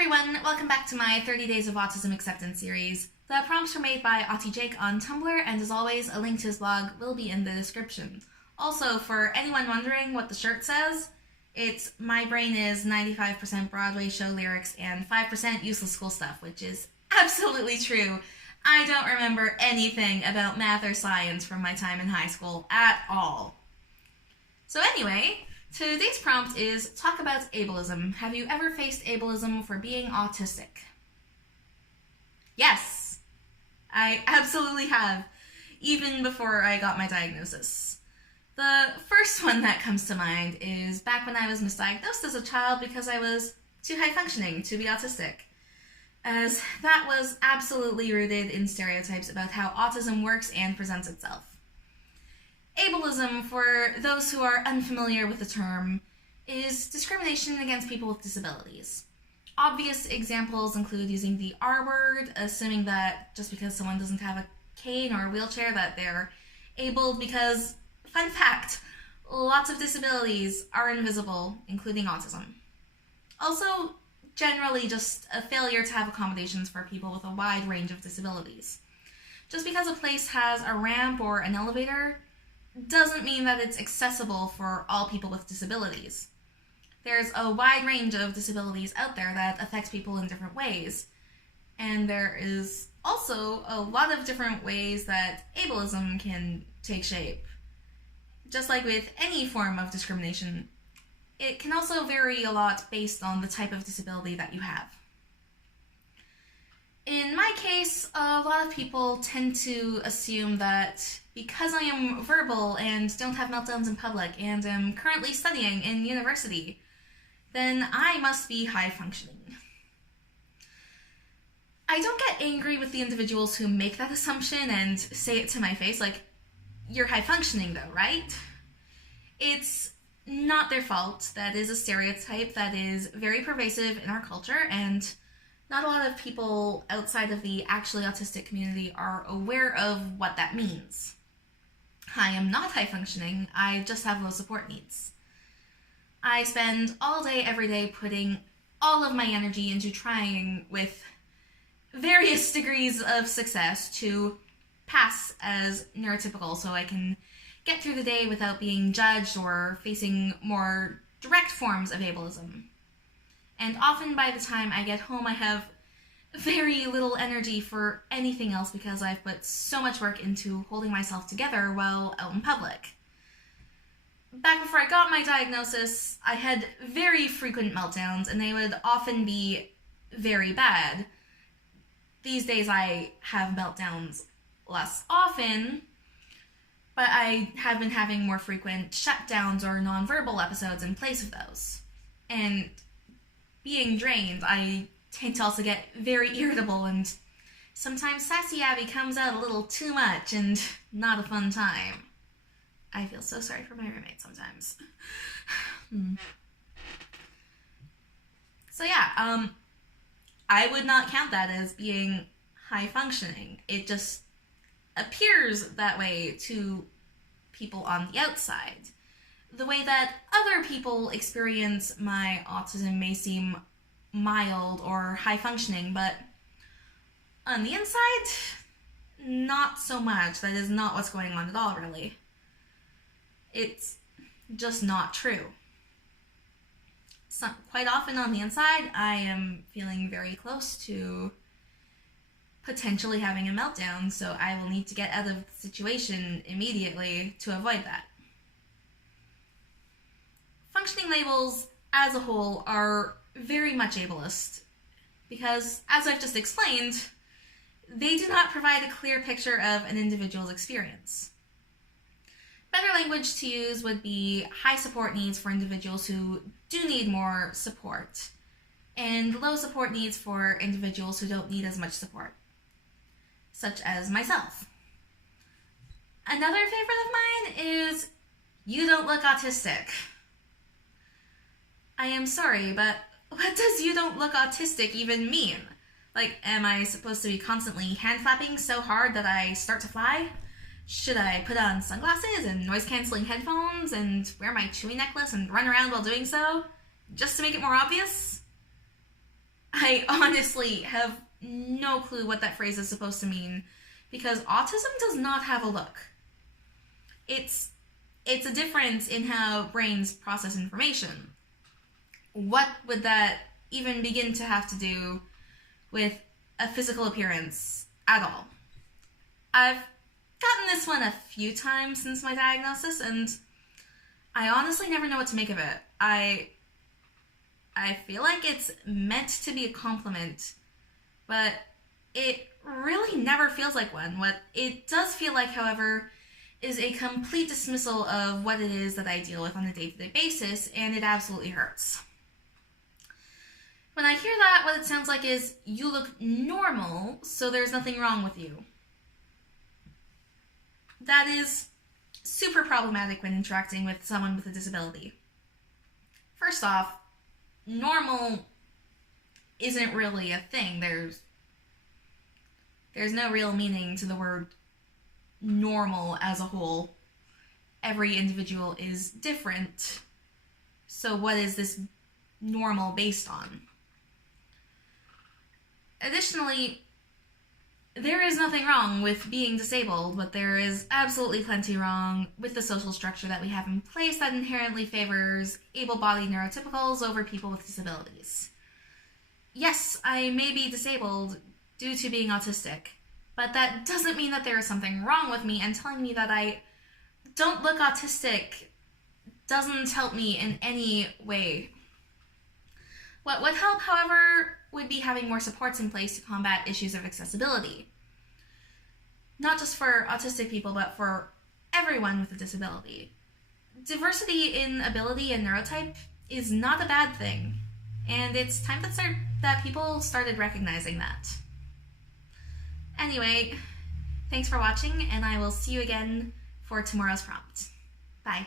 everyone, welcome back to my 30 Days of Autism Acceptance series. The prompts were made by Autie-Jake on Tumblr, and as always, a link to his blog will be in the description. Also, for anyone wondering what the shirt says, it's "My brain is 95% Broadway show lyrics and 5% useless school stuff," which is absolutely true. I don't remember anything about math or science from my time in high school at all. So anyway, today's prompt is talk about ableism. Have you ever faced ableism for being autistic? Yes, I absolutely have, even before I got my diagnosis. The first one that comes to mind is back when I was misdiagnosed as a child because I was too high functioning to be autistic, as that was absolutely rooted in stereotypes about how autism works and presents itself. Ableism, for those who are unfamiliar with the term, is discrimination against people with disabilities. Obvious examples include using the R word, assuming that just because someone doesn't have a cane or a wheelchair that they're abled because, fun fact, lots of disabilities are invisible, including autism. Also, generally just a failure to have accommodations for people with a wide range of disabilities. Just because a place has a ramp or an elevator doesn't mean that it's accessible for all people with disabilities. There's a wide range of disabilities out there that affects people in different ways, and there is also a lot of different ways that ableism can take shape. Just like with any form of discrimination, it can also vary a lot based on the type of disability that you have. In my case, a lot of people tend to assume that because I am verbal and don't have meltdowns in public and am currently studying in university, then I must be high functioning. I don't get angry with the individuals who make that assumption and say it to my face, like, "You're high functioning though, right?" It's not their fault. That is a stereotype that is very pervasive in our culture, and not a lot of people outside of the actually autistic community are aware of what that means. I am not high functioning, I just have low support needs. I spend all day, every day, putting all of my energy into trying, with various degrees of success, to pass as neurotypical so I can get through the day without being judged or facing more direct forms of ableism. And often by the time I get home, I have very little energy for anything else because I've put so much work into holding myself together while out in public. Back before I got my diagnosis, I had very frequent meltdowns, and they would often be very bad. These days I have meltdowns less often, but I have been having more frequent shutdowns or nonverbal episodes in place of those. And being drained, I tend to also get very irritable, and sometimes Sassy Abby comes out a little too much and not a fun time. I feel so sorry for my roommate sometimes. So yeah, I would not count that as being high functioning. It just appears that way to people on the outside. The way that other people experience my autism may seem mild or high functioning, but on the inside, not so much. That is not what's going on at all, really. It's just not true. Quite often on the inside, I am feeling very close to potentially having a meltdown, so I will need to get out of the situation immediately to avoid that. Functioning labels, as a whole, are very much ableist, because, as I've just explained, they do not provide a clear picture of an individual's experience. Better language to use would be high support needs for individuals who do need more support, and low support needs for individuals who don't need as much support, such as myself. Another favorite of mine is, "You don't look autistic." I am sorry, but what does "you don't look autistic" even mean? Like, am I supposed to be constantly hand flapping so hard that I start to fly? Should I put on sunglasses and noise-canceling headphones and wear my chewy necklace and run around while doing so, just to make it more obvious? I I honestly have no clue what that phrase is supposed to mean, because autism does not have a look. It's a difference in how brains process information. What would that even begin to have to do with a physical appearance at all? I've gotten this one a few times since my diagnosis, and I honestly never know what to make of it. I feel like it's meant to be a compliment, but it really never feels like one. What it does feel like, however, is a complete dismissal of what it is that I deal with on a day-to-day basis, and it absolutely hurts. When I hear that, what it sounds like is, you look normal, so there's nothing wrong with you. That is super problematic when interacting with someone with a disability. First off, normal isn't really a thing. There's no real meaning to the word normal as a whole. Every individual is different. So what is this normal based on? Additionally, there is nothing wrong with being disabled, but there is absolutely plenty wrong with the social structure that we have in place that inherently favors able-bodied neurotypicals over people with disabilities. Yes, I may be disabled due to being autistic, but that doesn't mean that there is something wrong with me, and telling me that I don't look autistic doesn't help me in any way. What would help, however, would be having more supports in place to combat issues of accessibility. Not just for autistic people, but for everyone with a disability. Diversity in ability and neurotype is not a bad thing, and it's time that people started recognizing that. Anyway, thanks for watching, and I will see you again for tomorrow's prompt. Bye.